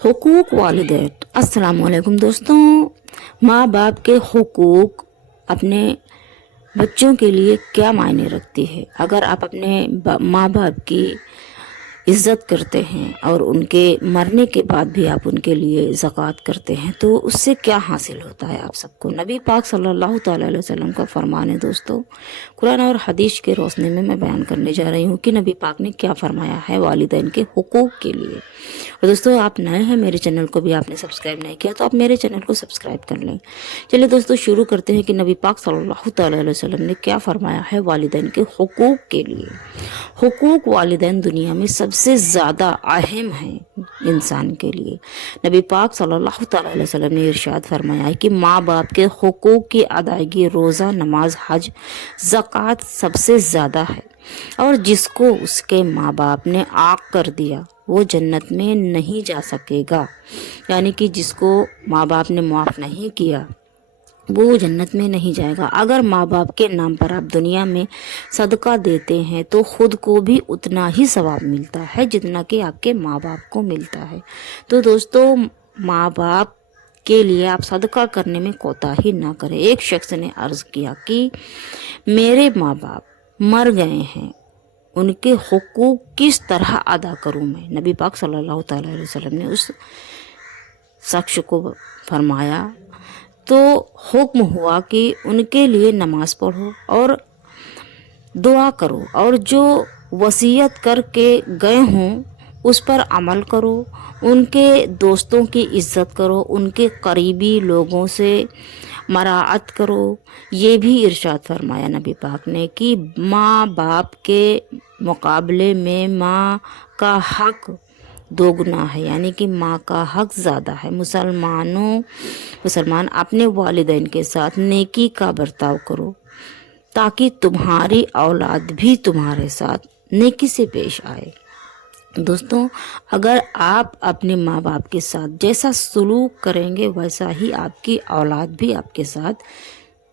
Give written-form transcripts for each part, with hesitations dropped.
حقوق والدین۔ السلام علیکم دوستوں، ماں باپ کے حقوق اپنے بچوں کے لیے کیا معنی رکھتی ہے؟ اگر آپ اپنے ماں باپ کی عزت کرتے ہیں اور ان کے مرنے کے بعد بھی آپ ان کے لیے زکوٰۃ کرتے ہیں تو اس سے کیا حاصل ہوتا ہے آپ سب کو؟ نبی پاک صلی اللہ تعالیٰ علیہ وسلم کا فرمان ہے دوستوں، قرآن اور حدیث کے روشنی میں بیان کرنے جا رہی ہوں کہ نبی پاک نے کیا فرمایا ہے والدین کے حقوق کے لیے۔ اور دوستوں، آپ نئے ہیں، میرے چینل کو بھی آپ نے سبسکرائب نہیں کیا تو آپ میرے چینل کو سبسکرائب کر لیں۔ چلیے دوستوں، شروع کرتے ہیں کہ نبی پاک صلی اللہ تعالیٰ علیہ وسلم نے کیا فرمایا ہے والدین کے حقوق کے لیے۔ حقوق والدین دنیا میں سب سے زیادہ اہم ہیں انسان کے لیے۔ نبی پاک صلی اللہ تعالیٰ علیہ وسلم نے ارشاد فرمایا ہے کہ ماں باپ کے حقوق کی ادائیگی روزہ، نماز، حج، زکوٰۃ سب سے زیادہ ہے، اور جس کو اس کے ماں باپ نے عاق کر دیا وہ جنت میں نہیں جا سکے گا، یعنی کہ جس کو ماں باپ نے معاف نہیں کیا وہ جنت میں نہیں جائے گا۔ اگر ماں باپ کے نام پر آپ دنیا میں صدقہ دیتے ہیں تو خود کو بھی اتنا ہی ثواب ملتا ہے جتنا کہ آپ کے ماں باپ کو ملتا ہے۔ تو دوستو، ماں باپ کے لیے آپ صدقہ کرنے میں کوتاہی نہ کریں۔ ایک شخص نے عرض کیا کہ میرے ماں باپ مر گئے ہیں، ان کے حقوق کس طرح ادا کروں میں؟ نبی پاک صلی اللہ تعالیٰ علیہ وسلم نے اس شخص کو فرمایا تو حکم ہوا کہ ان کے لیے نماز پڑھو اور دعا کرو، اور جو وصیت کر کے گئے ہوں اس پر عمل کرو، ان کے دوستوں کی عزت کرو، ان کے قریبی لوگوں سے مراعات کرو۔ یہ بھی ارشاد فرمایا نبی پاک نے کہ ماں باپ کے مقابلے میں ماں کا حق دو گنا ہے، یعنی کہ ماں کا حق زیادہ ہے۔ مسلمان اپنے والدین کے ساتھ نیکی کا برتاؤ کرو تاکہ تمہاری اولاد بھی تمہارے ساتھ نیکی سے پیش آئے۔ دوستوں، اگر آپ اپنے ماں باپ کے ساتھ جیسا سلوک کریں گے ویسا ہی آپ کی اولاد بھی آپ کے ساتھ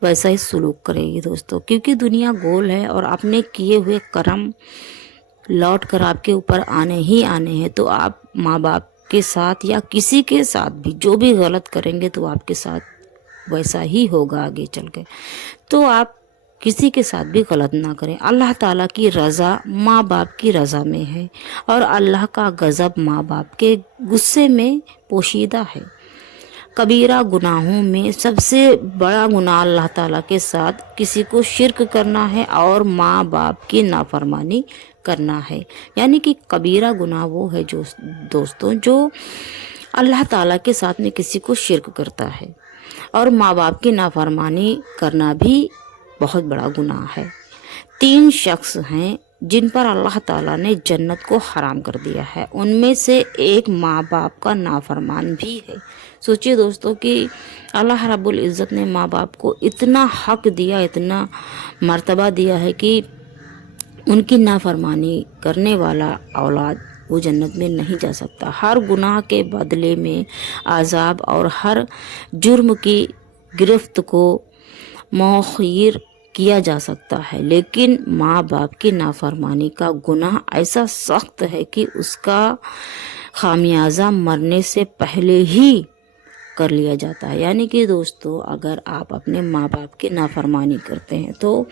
ویسا ہی سلوک کرے گی دوستوں، کیونکہ دنیا گول ہے اور اپنے کیے ہوئے کرم لوٹ کر آپ کے اوپر آنے ہی آنے ہیں۔ تو آپ ماں باپ کے ساتھ یا کسی کے ساتھ بھی جو بھی غلط کریں گے تو آپ کے ساتھ ویسا ہی ہوگا آگے چل کے۔ تو آپ کسی کے ساتھ بھی غلط نہ کریں۔ اللہ تعالیٰ کی رضا ماں باپ کی رضا میں ہے، اور اللہ کا غضب ماں باپ کے غصے میں پوشیدہ ہے۔ کبیرہ گناہوں میں سب سے بڑا گناہ اللہ تعالیٰ کے ساتھ کسی کو شرک کرنا ہے اور ماں باپ کی نافرمانی کرنا ہے، یعنی کہ کبیرہ گناہ وہ ہے جو دوستوں جو اللہ تعالیٰ کے ساتھ میں کسی کو شرک کرتا ہے، اور ماں باپ کی نافرمانی کرنا بھی بہت بڑا گناہ ہے۔ 3 شخص ہیں جن پر اللہ تعالیٰ نے جنت کو حرام کر دیا ہے، ان میں سے ایک ماں باپ کا نافرمان بھی ہے۔ سوچئے دوستو کہ اللہ رب العزت نے ماں باپ کو اتنا حق دیا، اتنا مرتبہ دیا ہے کہ ان کی نافرمانی کرنے والا اولاد وہ جنت میں نہیں جا سکتا۔ ہر گناہ کے بدلے میں عذاب اور ہر جرم کی گرفت کو مؤخر کیا جا سکتا ہے، لیکن ماں باپ کی نافرمانی کا گناہ ایسا سخت ہے کہ اس کا خمیازہ مرنے سے پہلے ہی کر لیا جاتا ہے۔ یعنی کہ دوستو، اگر آپ اپنے ماں باپ کی نافرمانی کرتے ہیں تو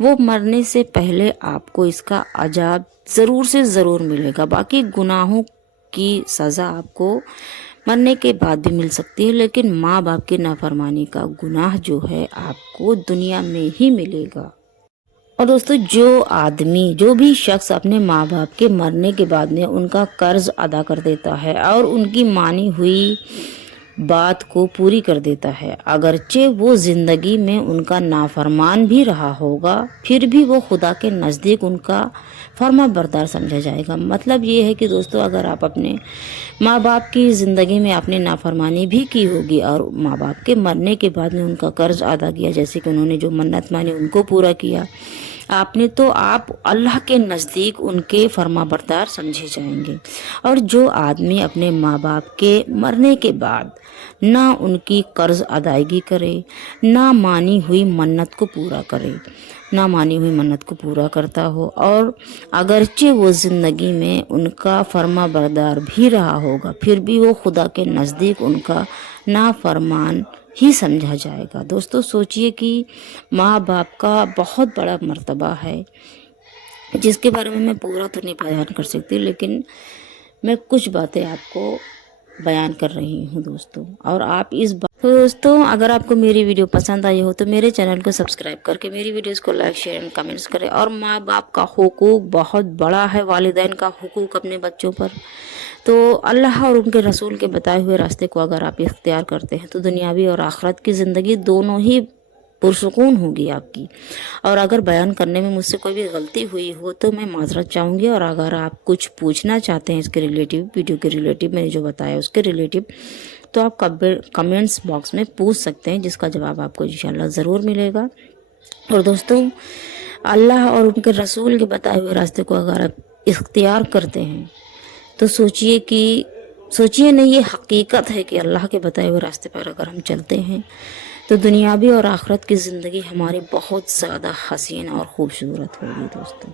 وہ مرنے سے پہلے آپ کو اس کا عذاب ضرور سے ضرور ملے گا۔ باقی گناہوں کی سزا آپ کو مرنے کے بعد بھی مل سکتی ہے، لیکن ماں باپ کی نافرمانی کا گناہ جو ہے آپ کو دنیا میں ہی ملے گا۔ اور دوستو، جو بھی شخص اپنے ماں باپ کے مرنے کے بعد میں ان کا قرض ادا کر دیتا ہے اور ان کی مانی ہوئی بات کو پوری کر دیتا ہے، اگرچہ وہ زندگی میں ان کا نافرمان بھی رہا ہوگا، پھر بھی وہ خدا کے نزدیک ان کا فرما بردار سمجھا جائے گا۔ مطلب یہ ہے کہ دوستو، اگر آپ اپنے ماں باپ کی زندگی میں آپ نے نافرمانی بھی کی ہوگی اور ماں باپ کے مرنے کے بعد میں ان کا قرض ادا کیا، جیسے کہ انہوں نے جو منت مانی ان کو پورا کیا، آپ نے تو آپ اللہ کے نزدیک ان کے فرما بردار سمجھے جائیں گے۔ اور جو آدمی اپنے ماں باپ کے مرنے کے بعد نہ ان کی قرض ادائیگی کرے، نہ مانی ہوئی منت کو پورا کرے، نہ مانی ہوئی منت کو پورا کرتا ہو، اور اگرچہ وہ زندگی میں ان کا فرما بردار بھی رہا ہوگا، پھر بھی وہ خدا کے نزدیک ان کا نافرمان ہی سمجھا جائے گا۔ دوستو سوچئے کہ ماں باپ کا بہت بڑا مرتبہ ہے، جس کے بارے میں پورا تو نہیں بیان کر سکتی، لیکن میں کچھ باتیں آپ کو بیان کر رہی ہوں دوستو۔ اور آپ تو دوستو اگر آپ کو میری ویڈیو پسند آئی ہو تو میرے چینل کو سبسکرائب کر کے میری ویڈیوز کو لائک شیئر اور کمنٹس کریں۔ اور ماں باپ کا حقوق بہت بڑا ہے، والدین کا حقوق اپنے بچوں پر، تو اللہ اور ان کے رسول کے بتائے ہوئے راستے کو اگر آپ اختیار کرتے ہیں تو دنیاوی اور آخرت کی زندگی دونوں ہی پرسکون ہوگی آپ کی۔ اور اگر بیان کرنے میں مجھ سے کوئی بھی غلطی ہوئی ہو تو میں معذرت چاہوں گی، اور اگر آپ کچھ پوچھنا چاہتے ہیں اس کے ریلیٹیو، ویڈیو کے ریلیٹیو، میں نے جو بتایا اس کے ریلیٹیو، تو آپ کمنٹس باکس میں پوچھ سکتے ہیں، جس کا جواب آپ کو انشاءاللہ ضرور ملے گا۔ اور دوستوں اللہ اور ان کے رسول کے بتائے ہوئے راستے کو اگر آپ اختیار کرتے ہیں تو سوچئے نہیں، یہ حقیقت ہے کہ اللہ کے بتائے ہوئے راستے پر اگر ہم چلتے ہیں تو دنیاوی اور آخرت کی زندگی ہماری بہت زیادہ حسین اور خوبصورت ہوگی دوستوں۔